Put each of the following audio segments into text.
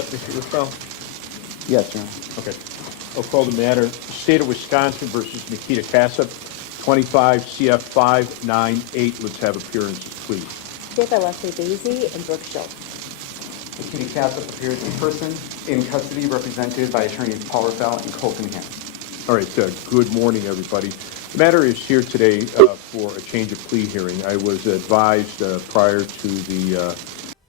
set, Mr. Raffel? Yes, Your Honor. Okay. I'll call the matter State of Wisconsin versus Nikita Cassup, 25 CF 598. Let's have appearances, please. State by Leslie Daisy and Brooke Schultz. Nikita Cassup appears in person, in custody, represented by attorneys Paul Raffel and Cole Cunningham. All right, good morning, everybody. The matter is here today for a change of plea hearing. I was advised prior to the...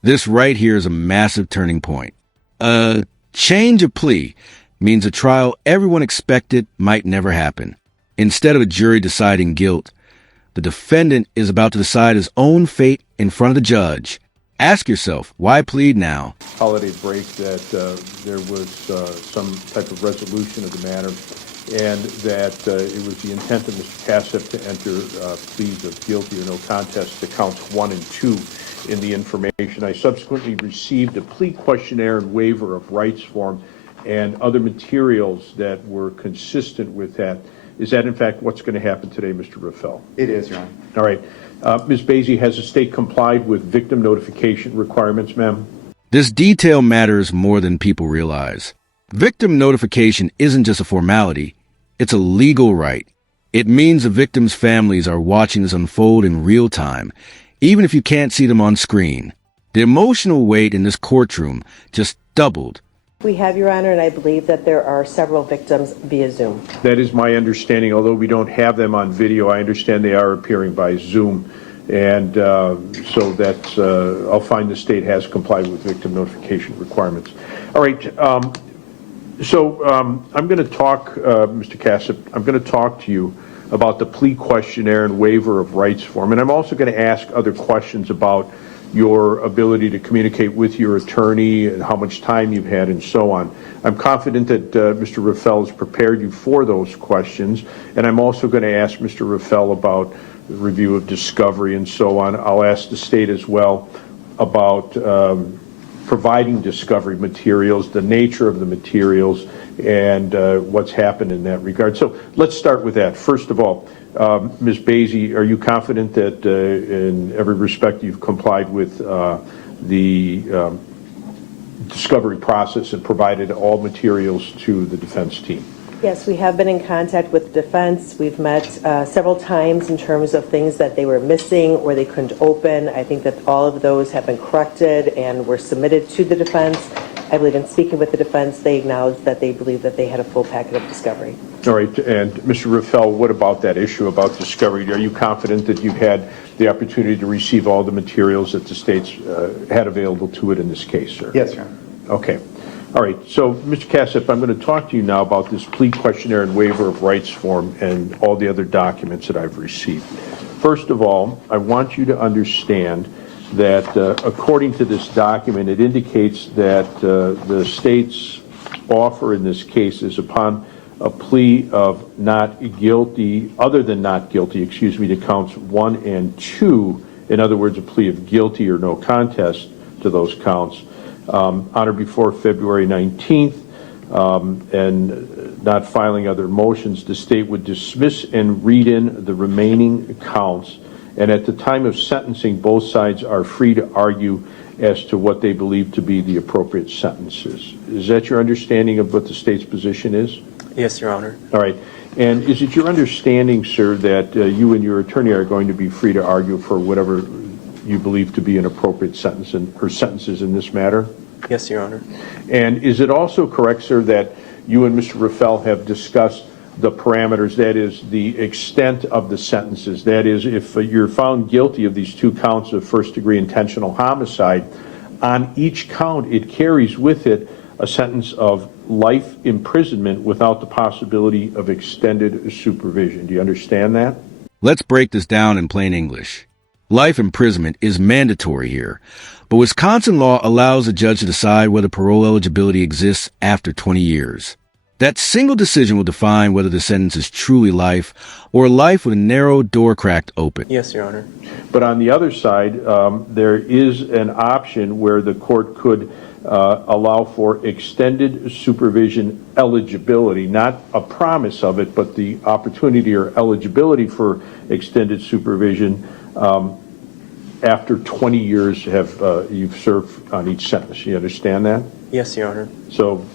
This right here is a massive turning point. A change of plea means a trial everyone expected might never happen. Instead of a jury deciding guilt, the defendant is about to decide his own fate in front of the judge. Ask yourself, why plead now? Holiday break that there was some type of resolution of the matter, and that it was the intent of Mr. Cassup to enter pleas of guilty or no contest to counts 1 and 2 in the information. I subsequently received a plea questionnaire and waiver of rights form and other materials that were consistent with that. Is that, in fact, what's going to happen today, Mr. Raffel? It is, Your Honor. All right. Ms. Basie, has the state complied with victim notification requirements, ma'am? This detail matters more than people realize. Victim notification isn't just a formality. It's a legal right. It means the victims' families are watching this unfold in real time, even if you can't see them on screen. The emotional weight in this courtroom just doubled. We have, Your Honor, and I believe that there are several victims via Zoom. That is my understanding. Although we don't have them on video, I understand they are appearing by Zoom. And so that's, I'll find the state has complied with victim notification requirements. All right. I'm going to talk, Mr. Cassup, I'm going to talk to you about the plea questionnaire and waiver of rights form. And I'm also going to ask other questions about your ability to communicate with your attorney and how much time you've had and so on. I'm confident that Mr. Raffel has prepared you for those questions. And I'm also going to ask Mr. Raffel about the review of discovery and so on. I'll ask the state as well about providing discovery materials, the nature of the materials, and what's happened in that regard. So let's start with that. First of all, Ms. Basie, are you confident that in every respect you've complied with the discovery process and provided all materials to the defense team? Yes, we have been in contact with the defense. We've met several times in terms of things that they were missing or they couldn't open. I think that all of those have been corrected and were submitted to the defense. I believe in speaking with the defense, they acknowledged that they believe that they had a full packet of discovery. All right, and Mr. Raffel, what about that issue about discovery? Are you confident that you've had the opportunity to receive all the materials that the states had available to it in this case, sir? Yes, Your Honor. Okay. All right, so Mr. Cassup, I'm going to talk to you now about this plea questionnaire and waiver of rights form and all the other documents that I've received. First of all, I want you to understand that according to this document, it indicates that the state's offer in this case is upon a plea of not guilty, other than not guilty, excuse me, to counts 1 and 2. In other words, a plea of guilty or no contest to those counts. On or before February 19th, and not filing other motions, the state would dismiss and read in the remaining counts. And at the time of sentencing, both sides are free to argue as to what they believe to be the appropriate sentences. Is that your understanding of what the state's position is? Yes, Your Honor. All right. And is it your understanding, sir, that you and your attorney are going to be free to argue for whatever you believe to be an appropriate sentence or sentences in this matter? Yes, Your Honor. And is it also correct, sir, that you and Mr. Raffel have discussed the parameters, that is, the extent of the sentences? That is, if you're found guilty of these 2 counts of first-degree intentional homicide, on each count it carries with it a sentence of life imprisonment without the possibility of extended supervision. Do you understand that? Let's break this down in plain English. Life imprisonment is mandatory here, but Wisconsin law allows a judge to decide whether parole eligibility exists after 20 years. That single decision will define whether the sentence is truly life or life with a narrow door cracked open. Yes, Your Honor. But on the other side, there is an option where the court could allow for extended supervision eligibility, not a promise of it, but the opportunity or eligibility for extended supervision after 20 years you've served on each sentence. You understand that? Yes, Your Honor. So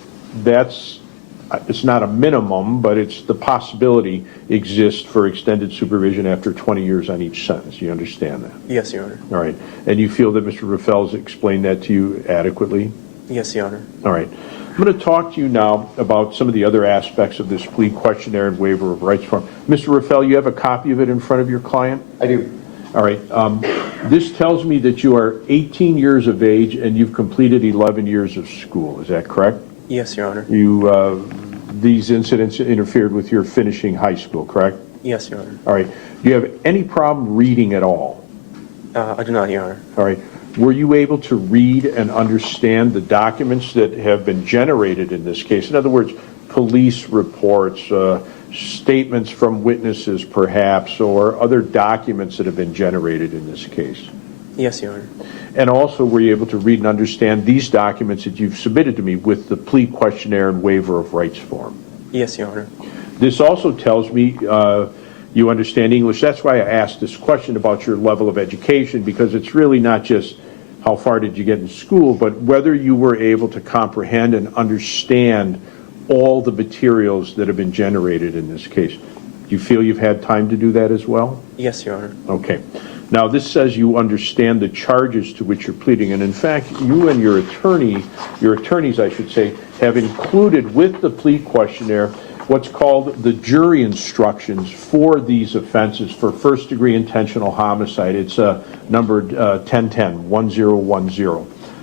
it's not a minimum, but it's the possibility exists for extended supervision after 20 years on each sentence. You understand that? Yes, Your Honor. All right. And you feel that Mr. Raffel's explained that to you adequately? Yes, Your Honor. All right. I'm going to talk to you now about some of the other aspects of this plea questionnaire and waiver of rights form. Mr. Raffel, you have a copy of it in front of your client? I do. All right. This tells me that you are 18 years of age and you've completed 11 years of school. Is that correct? Yes, Your Honor. These incidents interfered with your finishing high school, correct? Yes, Your Honor. All right. Do you have any problem reading at all? I do not, Your Honor. All right. Were you able to read and understand the documents that have been generated in this case? In other words, police reports, statements from witnesses perhaps, or other documents that have been generated in this case? Yes, Your Honor. And also, were you able to read and understand these documents that you've submitted to me with the plea questionnaire and waiver of rights form? Yes, Your Honor. This also tells me you understand English. That's why I asked this question about your level of education, because it's really not just how far did you get in school, but whether you were able to comprehend and understand all the materials that have been generated in this case. Do you feel you've had time to do that as well? Yes, Your Honor. Okay. Now, this says you understand the charges to which you're pleading, and in fact, you and your attorneys, I should say, have included with the plea questionnaire what's called the jury instructions for these offenses for first-degree intentional homicide. It's numbered 1010,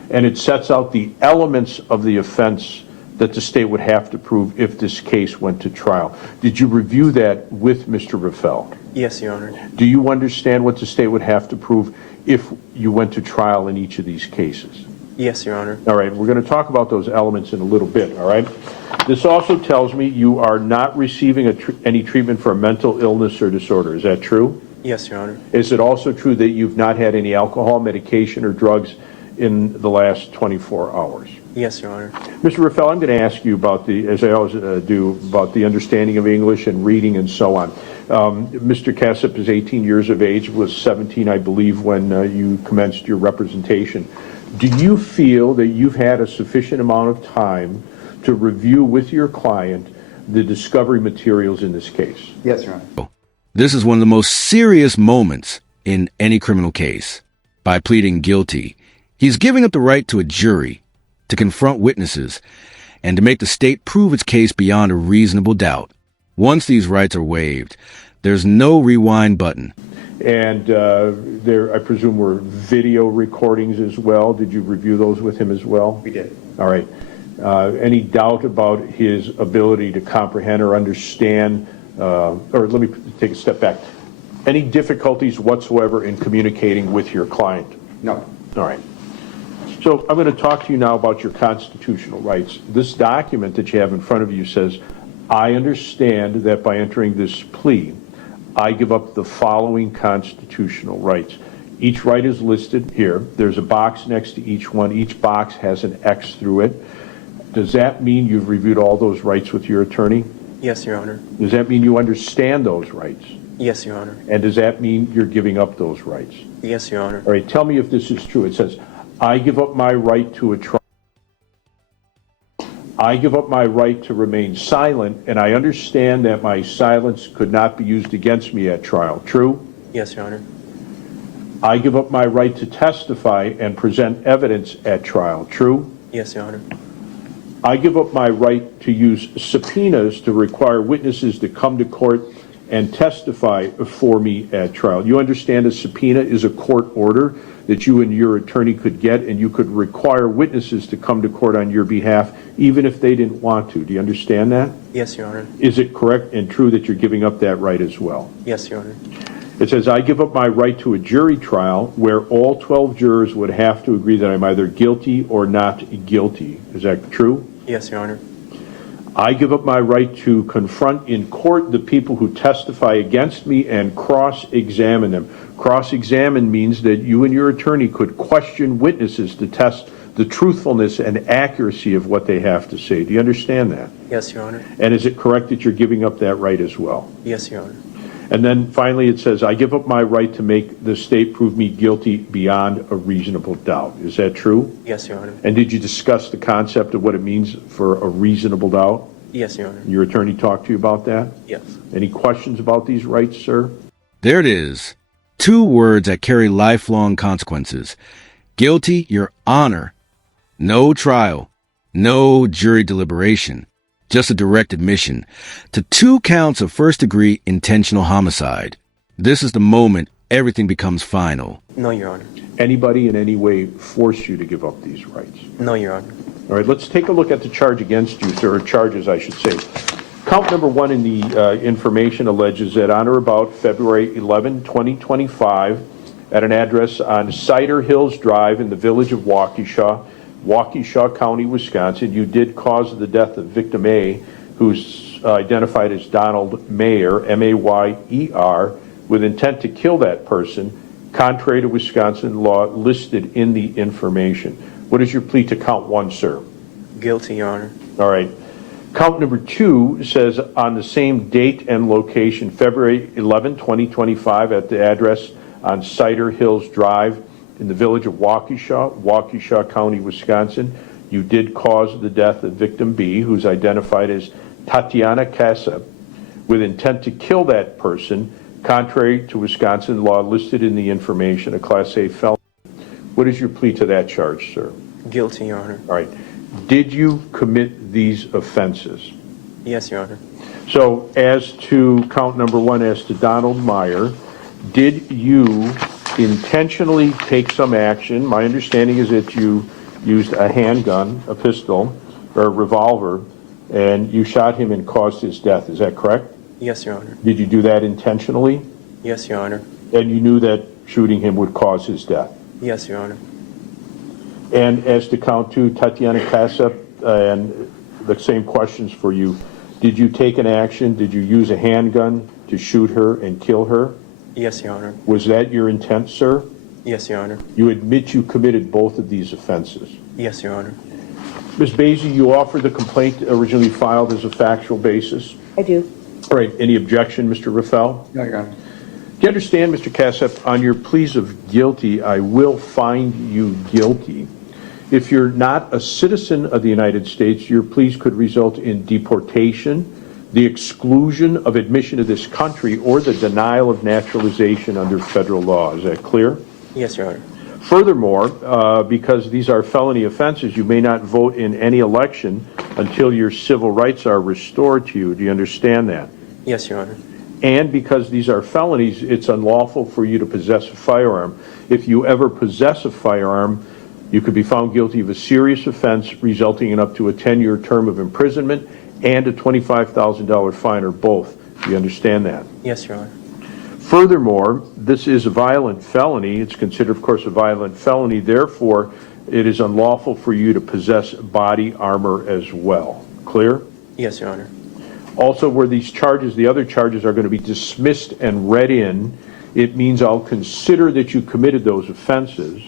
and it sets out the elements of the offense that the state would have to prove if this case went to trial. Did you review that with Mr. Raffel? Yes, Your Honor. Do you understand what the state would have to prove if you went to trial in each of these cases? Yes, Your Honor. All right, we're going to talk about those elements in a little bit, all right? This also tells me you are not receiving any treatment for a mental illness or disorder. Is that true? Yes, Your Honor. Is it also true that you've not had any alcohol, medication, or drugs in the last 24 hours? Yes, Your Honor. Mr. Raffel, I'm going to ask you about as I always do, about the understanding of English and reading and so on. Mr. Cassup is 18 years of age, was 17, I believe, when you commenced your representation. Do you feel that you've had a sufficient amount of time to review with your client the discovery materials in this case? Yes, Your Honor. This is one of the most serious moments in any criminal case. By pleading guilty, he's giving up the right to a jury, to confront witnesses, and to make the state prove its case beyond a reasonable doubt. Once these rights are waived, there's no rewind button. And there, I presume, were video recordings as well. Did you review those with him as well? We did. All right. Any doubt about his ability to comprehend or understand, or let me take a step back. Any difficulties whatsoever in communicating with your client? No. All right. So I'm going to talk to you now about your constitutional rights. This document that you have in front of you says, I understand that by entering this plea, I give up the following constitutional rights. Each right is listed here. There's a box next to each one. Each box has an X through it. Does that mean you've reviewed all those rights with your attorney? Yes, Your Honor. Does that mean you understand those rights? Yes, Your Honor. And does that mean you're giving up those rights? Yes, Your Honor. All right, tell me if this is true. It says, I give up my right to a trial. I give up my right to remain silent, and I understand that my silence could not be used against me at trial. True? Yes, Your Honor. I give up my right to testify and present evidence at trial. True? Yes, Your Honor. I give up my right to use subpoenas to require witnesses to come to court and testify for me at trial. You understand a subpoena is a court order that you and your attorney could get, and you could require witnesses to come to court on your behalf, even if they didn't want to. Do you understand that? Yes, Your Honor. Is it correct and true that you're giving up that right as well? Yes, Your Honor. It says, I give up my right to a jury trial where all 12 jurors would have to agree that I'm either guilty or not guilty. Is that true? Yes, Your Honor. I give up my right to confront in court the people who testify against me and cross-examine them. Cross-examine means that you and your attorney could question witnesses to test the truthfulness and accuracy of what they have to say. Do you understand that? Yes, Your Honor. And is it correct that you're giving up that right as well? Yes, Your Honor. And then finally, it says, I give up my right to make the state prove me guilty beyond a reasonable doubt. Is that true? Yes, Your Honor. And did you discuss the concept of what it means for a reasonable doubt? Yes, Your Honor. Your attorney talked to you about that? Yes. Any questions about these rights, sir? There it is. 2 words that carry lifelong consequences. Guilty, Your Honor. No trial. No jury deliberation. Just a direct admission to 2 counts of first-degree intentional homicide. This is the moment everything becomes final. No, Your Honor. Anybody in any way force you to give up these rights? No, Your Honor. All right, let's take a look at the charge against you, sir, or charges, I should say. Count number 1 in the information alleges that on or about February 11, 2025, at an address on Cider Hills Drive in the village of Waukesha, Waukesha County, Wisconsin, you did cause the death of victim A, who's identified as Donald Mayer, M-A-Y-E-R, with intent to kill that person, contrary to Wisconsin law listed in the information. What is your plea to count 1, sir? Guilty, Your Honor. All right. Count number 2 says on the same date and location, February 11, 2025, at the address on Cider Hills Drive in the village of Waukesha, Waukesha County, Wisconsin, you did cause the death of victim B, who's identified as Nikita Cassup, with intent to kill that person, contrary to Wisconsin law listed in the information, a Class A felony. What is your plea to that charge, sir? Guilty, Your Honor. All right. Did you commit these offenses? Yes, Your Honor. So as to count number 1, as to Donald Meyer, did you intentionally take some action? My understanding is that you used a handgun, a pistol, or a revolver, and you shot him and caused his death. Is that correct? Yes, Your Honor. Did you do that intentionally? Yes, Your Honor. And you knew that shooting him would cause his death? Yes, Your Honor. And as to count 2, Tatiana Cassup, and the same questions for you. Did you take an action? Did you use a handgun to shoot her and kill her? Yes, Your Honor. Was that your intent, sir? Yes, Your Honor. You admit you committed both of these offenses. Yes, Your Honor. Ms. Basie, you offered the complaint originally filed as a factual basis. I do. All right, any objection, Mr. Raffel? No, Your Honor. Do you understand, Mr. Cassup, on your pleas of guilty, I will find you guilty. If you're not a citizen of the United States, your pleas could result in deportation, the exclusion of admission to this country, or the denial of naturalization under federal law. Is that clear? Yes, Your Honor. Furthermore, because these are felony offenses, you may not vote in any election until your civil rights are restored to you. Do you understand that? Yes, Your Honor. And because these are felonies, it's unlawful for you to possess a firearm. If you ever possess a firearm, you could be found guilty of a serious offense resulting in up to a 10-year term of imprisonment and a $25,000 fine, or both. Do you understand that? Yes, Your Honor. Furthermore, this is a violent felony. It's considered, of course, a violent felony. Therefore, it is unlawful for you to possess body armor as well. Clear? Yes, Your Honor. Also, where these charges, the other charges, are going to be dismissed and read in, it means I'll consider that you committed those offenses.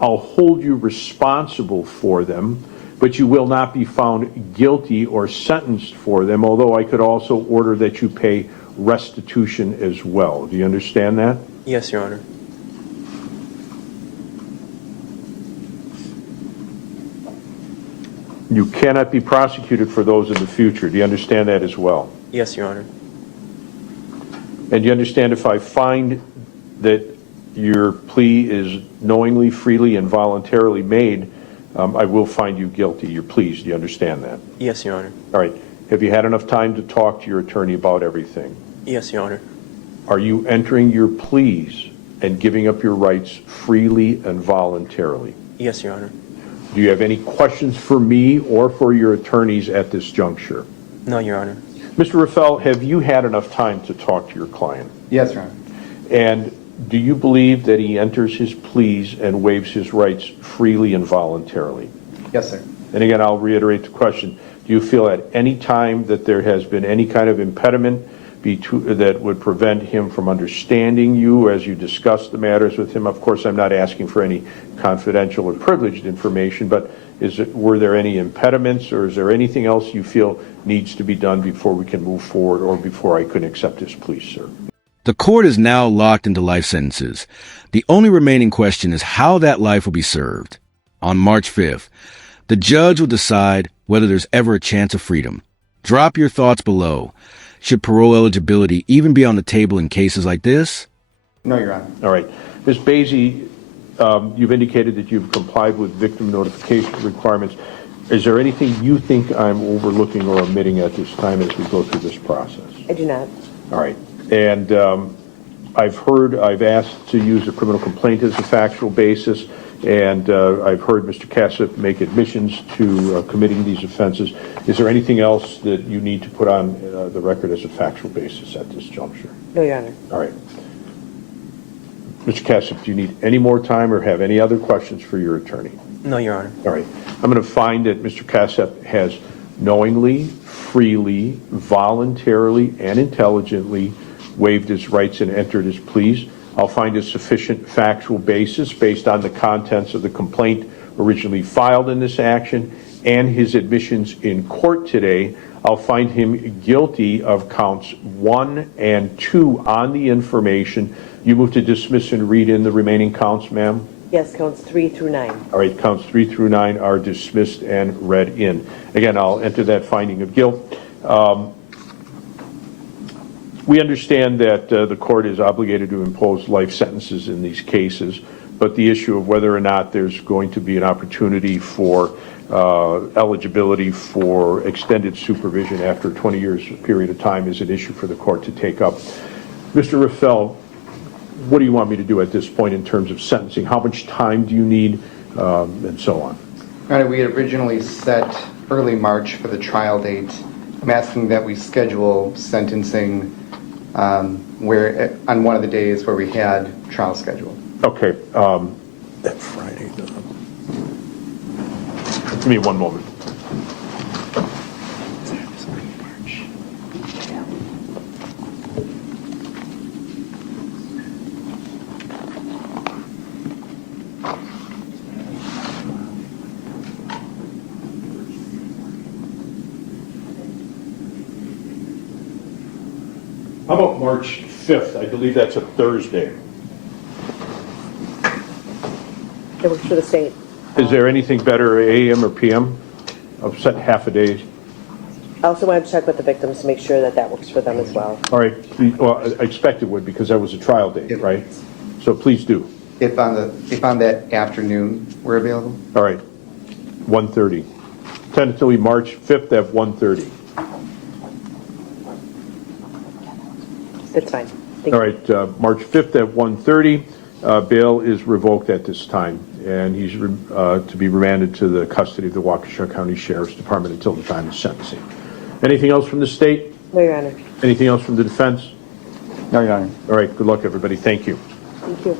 I'll hold you responsible for them, but you will not be found guilty or sentenced for them, although I could also order that you pay restitution as well. Do you understand that? Yes, Your Honor. You cannot be prosecuted for those in the future. Do you understand that as well? Yes, Your Honor. And you understand if I find that your plea is knowingly, freely, and voluntarily made, I will find you guilty. You're pleased. Do you understand that? Yes, Your Honor. All right. Have you had enough time to talk to your attorney about everything? Yes, Your Honor. Are you entering your pleas and giving up your rights freely and voluntarily? Yes, Your Honor. Do you have any questions for me or for your attorneys at this juncture? No, Your Honor. Mr. Raffel, have you had enough time to talk to your client? Yes, Your Honor. And do you believe that he enters his pleas and waives his rights freely and voluntarily? Yes, sir. And again, I'll reiterate the question. Do you feel at any time that there has been any kind of impediment that would prevent him from understanding you as you discuss the matters with him? Of course, I'm not asking for any confidential or privileged information, but were there any impediments, or is there anything else you feel needs to be done before we can move forward, or before I can accept his plea, sir? The court is now locked into life sentences. The only remaining question is how that life will be served. On March 5th, the judge will decide whether there's ever a chance of freedom. Drop your thoughts below. Should parole eligibility even be on the table in cases like this? No, Your Honor. All right. Ms. Basie, you've indicated that you've complied with victim notification requirements. Is there anything you think I'm overlooking or omitting at this time as we go through this process? I do not. All right. And I've asked to use a criminal complaint as a factual basis, and I've heard Mr. Cassup make admissions to committing these offenses. Is there anything else that you need to put on the record as a factual basis at this juncture? No, Your Honor. All right. Mr. Cassup, do you need any more time or have any other questions for your attorney? No, Your Honor. All right. I'm going to find that Mr. Cassup has knowingly, freely, voluntarily, and intelligently waived his rights and entered his pleas. I'll find a sufficient factual basis based on the contents of the complaint originally filed in this action and his admissions in court today. I'll find him guilty of counts 1 and 2 on the information. You move to dismiss and read in the remaining counts, ma'am? Yes, counts 3 through 9. All right, counts 3 through 9 are dismissed and read in. Again, I'll enter that finding of guilt. We understand that the court is obligated to impose life sentences in these cases, but the issue of whether or not there's going to be an opportunity for eligibility for extended supervision after a 20 years period of time is an issue for the court to take up. Mr. Raffel, what do you want me to do at this point in terms of sentencing? How much time do you need, and so on? All right, we had originally set early March for the trial date. I'm asking that we schedule sentencing where on one of the days where we had trial scheduled. Okay, that Friday. Give me one moment. How about March 5th? I believe that's a Thursday. It works for the state. Is there anything better, AM or PM? I've set half a day. I also wanted to check with the victims to make sure that that works for them as well. All right, well, I expect it would because that was a trial date, right? So please do. If on that afternoon we're available. All right, 1:30. Tentatively March 5th at 1:30. That's fine. Thank All you. right, March 5th at 1:30. Bail is revoked at this time, and he's to be remanded to the custody of the Waukesha County Sheriff's Department until the time of sentencing. Anything else from the state? No, Your Honor. Anything else from the defense? No, Your Honor. All right, good luck, everybody. Thank you. Thank you.